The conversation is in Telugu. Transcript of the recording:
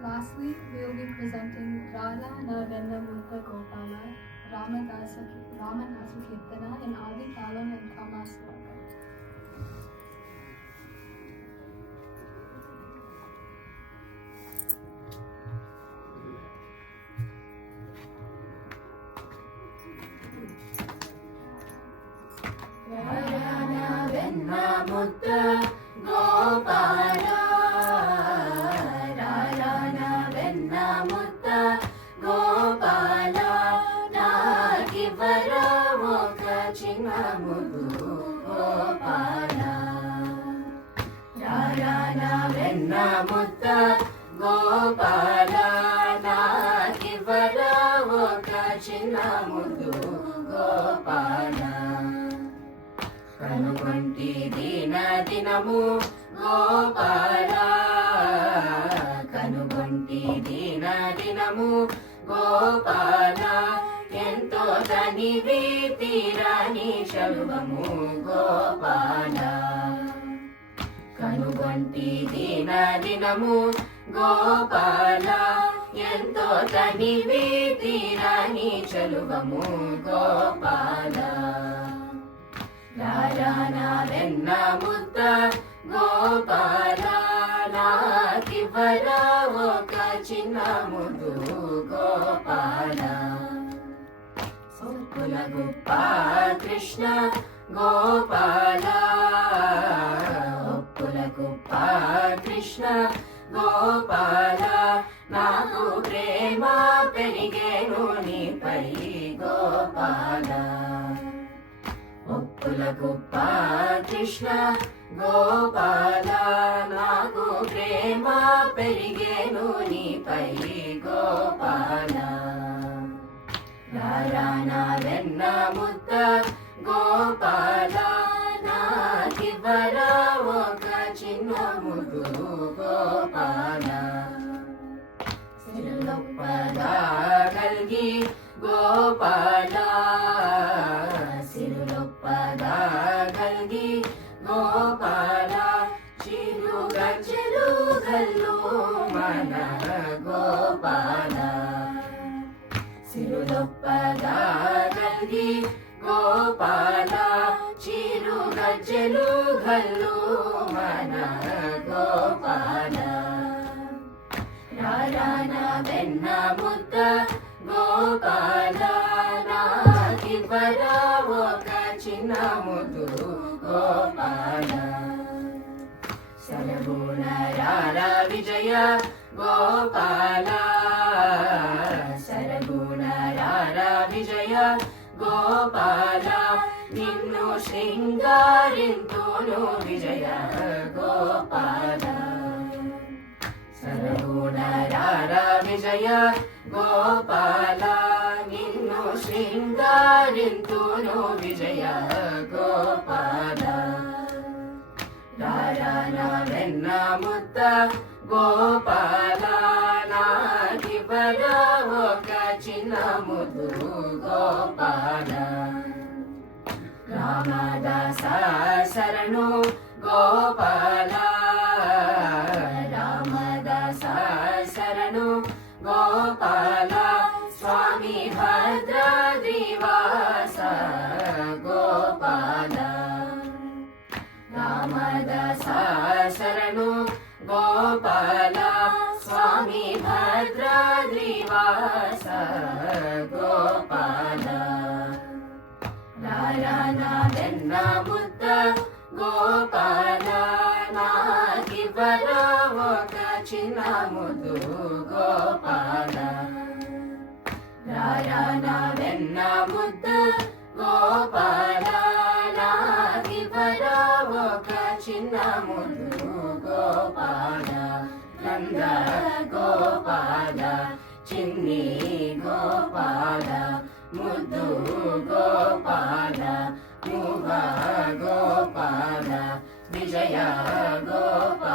Lastly, we will be presenting Radha Navenna Mudha Gopala, Ramadasu Kirtana in Adi Talam and Kamaswara. Radha Navenna Mudha Gopala, Gopala నాకివ్వరా ఒక చిన్న ముద్దు గోపాల రారాన వెన్న ముద్ద గోపాల నాకివ్వరా ఒక చిన్న ముద్దు గోపాల కనుగొంటి దిన దినము గోపాల కనుగొంటి దిన దినము గోపాల ఎంతో తనివి తీరని శలువము గోపాల కనుగొంటి దిన దినము గోపాల ఎంతో తనివి తీరని శలువము గోపాల రారాన వెన్న ముద్ద గోపాల నాకివ్వరా ఒక చిన్న ముద్దు గోపాల ఒప్పుల గొప్ప కృష్ణ గోపాల ఒప్పుల గొప్ప కృష్ణ గోపాల నాకు ప్రేమ పెరిగేను నీపై గోపాల ఒప్పుల గొప్ప కృష్ణ గోపాల నాకు ప్రేమ పెరిగేను నీపై గోపాల రారాన వెన్న ముద్ద గోపాల నాకివ్వరా ఒక చిన్న ముద్దు గోపాల సిరులొప్పగా కలిగి గోపాల సిరులొప్పగా కలిగి గోపాల చిరు గజ్జలు గల్లు మన గోపాల సిరులొప్పగా కలిగి గోపాల చిరు గజ్జలు గల్లు మన గోపాల రారాన వెన్న ముద్ద గోపాల నాకివ్వరా ఒక చిన్న ముద్దు గోపాల సరగుణ రారా విజయ గోపాల సరగుణ రారా విజయ గోపాల నిన్ను శృంగారింతును విజయ గోపాల సరగుణ రారా విజయ గోపాల నిన్ను శృంగారింతును విజయ గోపాల రారాన వెన్న ముద్ద గోపాల నాకివ్వరా ఒక చిన్న ముద్దు గోపాల రామదాస శరణు గోపాల రామదాస శరణు గోపాల స్వామి భద్రాద్రివాస గోపాల రామదాస శరణు గోపాల స్వామి భద్రాద్రివాస గోపాల రారాన వెన్న ముద్ద గోపాల నాకివ్వరా ఒక చిన్న ముద్దు గోపాల రారాన వెన్న ముద్ద గోపాల నాకివ్వరా ఒక చిన్న ముద్దు గోపాల నంద గోపాల చిన్ని గోపాల ముద్దు గోపాల మువ గోపాల విజయ గోపాల